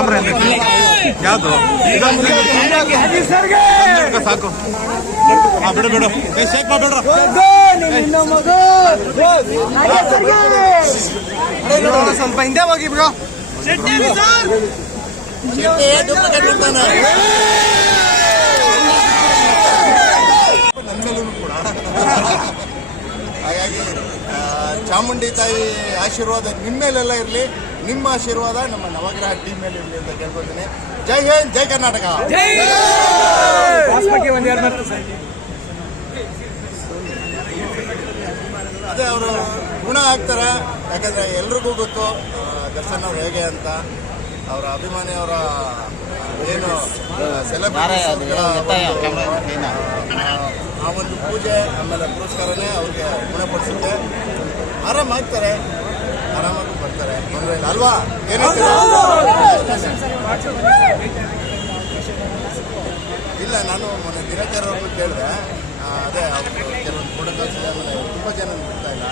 Camera ಯಾವುದು? ಸಾಕು. ಬಿಡು ಶೇಕ್ ಮಾಡ್ಬೇಡ್ರ. ಸ್ವಲ್ಪ ಹಿಂದೆ ಹೋಗಿ ಹಾಗಾಗಿ ಚಾಮುಂಡಿ ತಾಯಿ ಆಶೀರ್ವಾದ ನಿಮ್ಮ ಮೇಲೆಲ್ಲ ಇರಲಿ. ನಿಮ್ಮ ಆಶೀರ್ವಾದ ನಮ್ಮ ನವಗ್ರಹ ಟೀಮ್ ಮೇಲೆ ಇರಲಿ ಅಂತ ಕೇಳ್ಕೊತೀನಿ ಜೈ ಹಿಂದ್ ಜೈ ಕರ್ನಾಟಕ. ಅದೇ ಅವರು ಗುಣ ಆಗ್ತಾರೆ. ಯಾಕಂದ್ರೆ ಎಲ್ರಿಗೂ ಗೊತ್ತು ದರ್ಶನ್ ಅವ್ರು ಹೇಗೆ ಅಂತ. ಅವರ ಅಭಿಮಾನಿ ಅವರ ಏನು ಸೆಲೆಬ್ರಿಟಿ ಆ ಒಂದು ಪೂಜೆ ಆಮೇಲೆ ಪುರಸ್ಕಾರನೇ ಅವ್ರಿಗೆ ಗುಣಪಡಿಸುತ್ತೆ. ಆರಾಮಾಗ್ತಾರೆ. ಆರಾಮಾಗಿ ಬರ್ತಾರೆ ತೊಂದರೆ ಇಲ್ಲ ಅಲ್ವಾ? ಇಲ್ಲ. ನಾನು ಮೊನ್ನೆ ದಿನಚಾರ ಅವ್ರನ್ನ ಕೇಳಿದೆ ಅದೇ ಅವರು ಕೆಲವೊಂದು ಪ್ರೋಟೋಕಾಲ್ಸ್ ಇದೆ ಆಮೇಲೆ ತುಂಬ ಜನ ಬಿಡ್ತಾ ಇಲ್ಲ.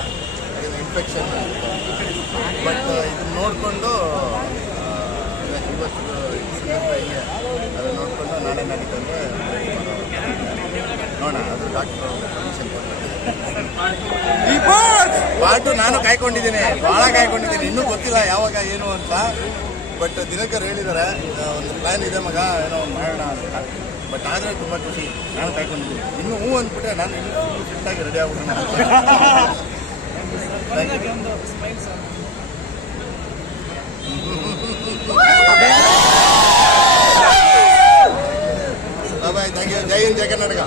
ಇನ್ಫೆಕ್ಷನ್ ಬಟ್ ಇದನ್ನ ನೋಡಿಕೊಂಡು ಇವತ್ತು ಅದನ್ನ ನೋಡಿಕೊಂಡು ನಾಳೆ ನಾಡಿದ್ದಂಗೆ ನೋಡೋಣ ಅದು ಡಾಕ್ಟರ್ ಪರ್ಮಿಷನ್ ಪಾಟು ನಾನು ಕಾಯ್ಕೊಂಡಿದ್ದೀನಿ, ಭಾಳ ಕಾಯ್ಕೊಂಡಿದ್ದೀನಿ. ಇನ್ನೂ ಗೊತ್ತಿಲ್ಲ ಯಾವಾಗ, ಏನು ಅಂತ. ಬಟ್ ದಿನಕರ್ ಹೇಳಿದ್ದಾರೆ ಒಂದು ಪ್ಲ್ಯಾನ್ ಇದೆ ಮಗ, ಏನೋ ಒಂದು ಮಾಡೋಣ ಅಂತ. ಬಟ್ ಆದರೆ ತುಂಬ ಖುಷಿ, ನಾನು ಕಾಯ್ಕೊಂಡಿದ್ದೀನಿ. ಇನ್ನೂ ಹ್ಞೂ ಅಂದ್ಬಿಟ್ಟೆ ನಾನು ಇನ್ನೂ ಫಿಟ್ಟಾಗಿ ರೆಡಿ ಆಗ್ಬಿಟ್ಟು ಬಾಯ್ ಥ್ಯಾಂಕ್ ಯು ಜೈ ಹಿಂದ್ ಜೈ ಕರ್ನಾಟಕ